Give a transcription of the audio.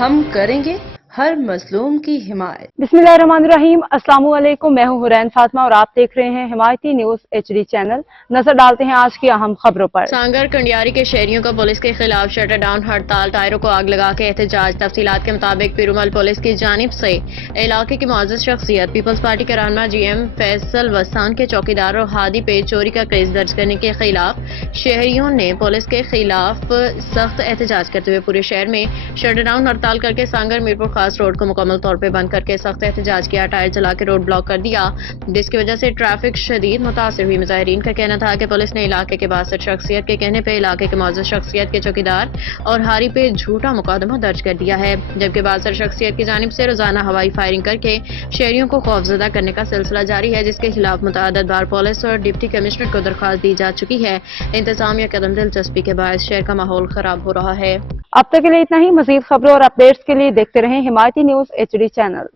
ہم کریں گے ہر مظلوم کی حمایت۔ बिस्मिल्लाहिर्रहमानिर्रहीम। अस्सलाम वालेकुम। मैं हूं हुरैन फातिमा और आप देख रहे हैं हिमायती न्यूज HD चैनल। नजर डालते हैं आज की अहम खबरों पर। सांगर कंडियारी के शहरियों का पुलिस के खिलाफ शटर डाउन हड़ताल, टायरों को आग लगा के एहतजाज। तफसीलात के मुताबिक पीरूमल पुलिस की जानिब से इलाके की मुअज़्ज़ज़ शख्सियत पीपल्स पार्टी के रहनुमा GM फैसल वसान के चौकीदार और हादी पे चोरी का केस दर्ज करने के खिलाफ शहरियों ने पुलिस के खिलाफ सख्त एहतजाज करते हुए पूरे शहर में शटर डाउन हड़ताल करके सांगर मीरपुर खास रोड को मुकम्मल तौर पर बंद करके सख्त एहतजाज किया। टायर जला के रोड ब्लॉक कर दिया, जिसकी वजह से ट्रैफिक शदीद मुतासिर हुई। मुजाहिरीन का कहना था कि पुलिस ने इलाके के बासठ शख्सियत के कहने पे इलाके के मुअज़्ज़ज़ शख्सियत के चौकीदार और हारी पे झूठा मुकदमा दर्ज कर दिया है, जबकि बासठ शख्सियत की जानिब से रोजाना हवाई फायरिंग करके शहरियों को खौफजदा करने का सिलसिला जारी है, जिसके खिलाफ मुतअद्दिद बार पुलिस और डिप्टी कमिश्नर को दरख्वास्त दी जा चुकी है। इंतजामिया कदम दिलचस्पी के बायस शहर का माहौल खराब हो रहा है। अब तक के लिए इतना ही। मजीद खबरों और अपडेट्स के लिए देखते रहें हिमायती न्यूज HD चैनल।